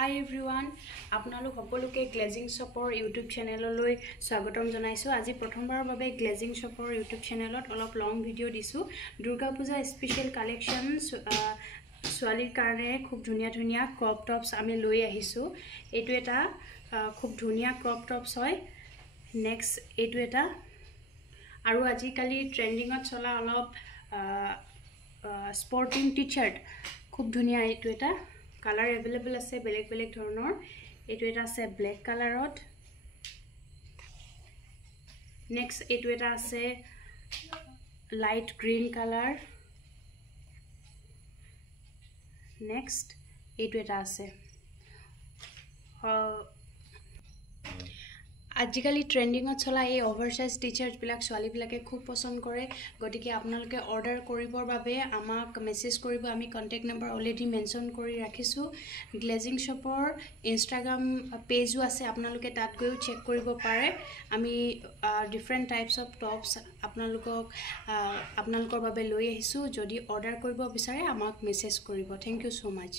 Hi everyone, আপোনালোক সকলোকে glazing শ্বপৰ YouTube চেনেললৈ স্বাগতম জনাইছো। আজি প্ৰথমবাৰৰ বাবে গ্লেজিং শ্বপৰ ইউটিউব চেনেলত অলপ লং ভিডিঅ' দিছো। দুৰ্গা পূজা স্পেশাল কালেকশন ছোৱালীৰ কাৰণে খুব ধুনীয়া ধুনীয়া ক্ৰপ টপস আমি লৈ আহিছো। এইটো এটা খুব ধুনীয়া ক্ৰপ টপস হয়। নেক্সট এইটো এটা আৰু আজিকালি ট্ৰেন্ডিংত চলা অলপ স্পৰ্টিং টি-শাৰ্ট খুব ধুনীয়া। এইটো এটা কালাৰ এভেইলেবল আছে বেলেগ বেলেগ ধৰণৰ। এইটো এটা আছে ব্ল্যাক কালাৰত। নেক্সট এইটো এটা আছে লাইট গ্ৰীন কালাৰ। নেক্সট এইটো এটা আছে আজিকালি ট্ৰেন্ডিংত চলা এই ওভাৰসাইজ টি-শাৰ্ট বিলাক ছোৱালী বিলাকে খুব পছন্দ কৰে। গতিকে আপোনালোকে অৰ্ডাৰ কৰিবৰ বাবে আমাক মেছেজ কৰিব। আমি কন্টাক্ট নম্বৰ অলৰেডি মেনশন কৰি ৰাখিছো। গ্লেজিং শ্বপৰ ইনষ্টাগ্ৰাম পেজো আছে, আপোনালোকে তাত গৈও চেক কৰিব পাৰে। আমি ডিফাৰেন্ট টাইপস অফ টপস আপোনালোকৰ বাবে লৈ আহিছো। যদি অৰ্ডাৰ কৰিব বিচাৰে আমাক মেছেজ কৰিব। থ্যাংক ইউ সো মাচ।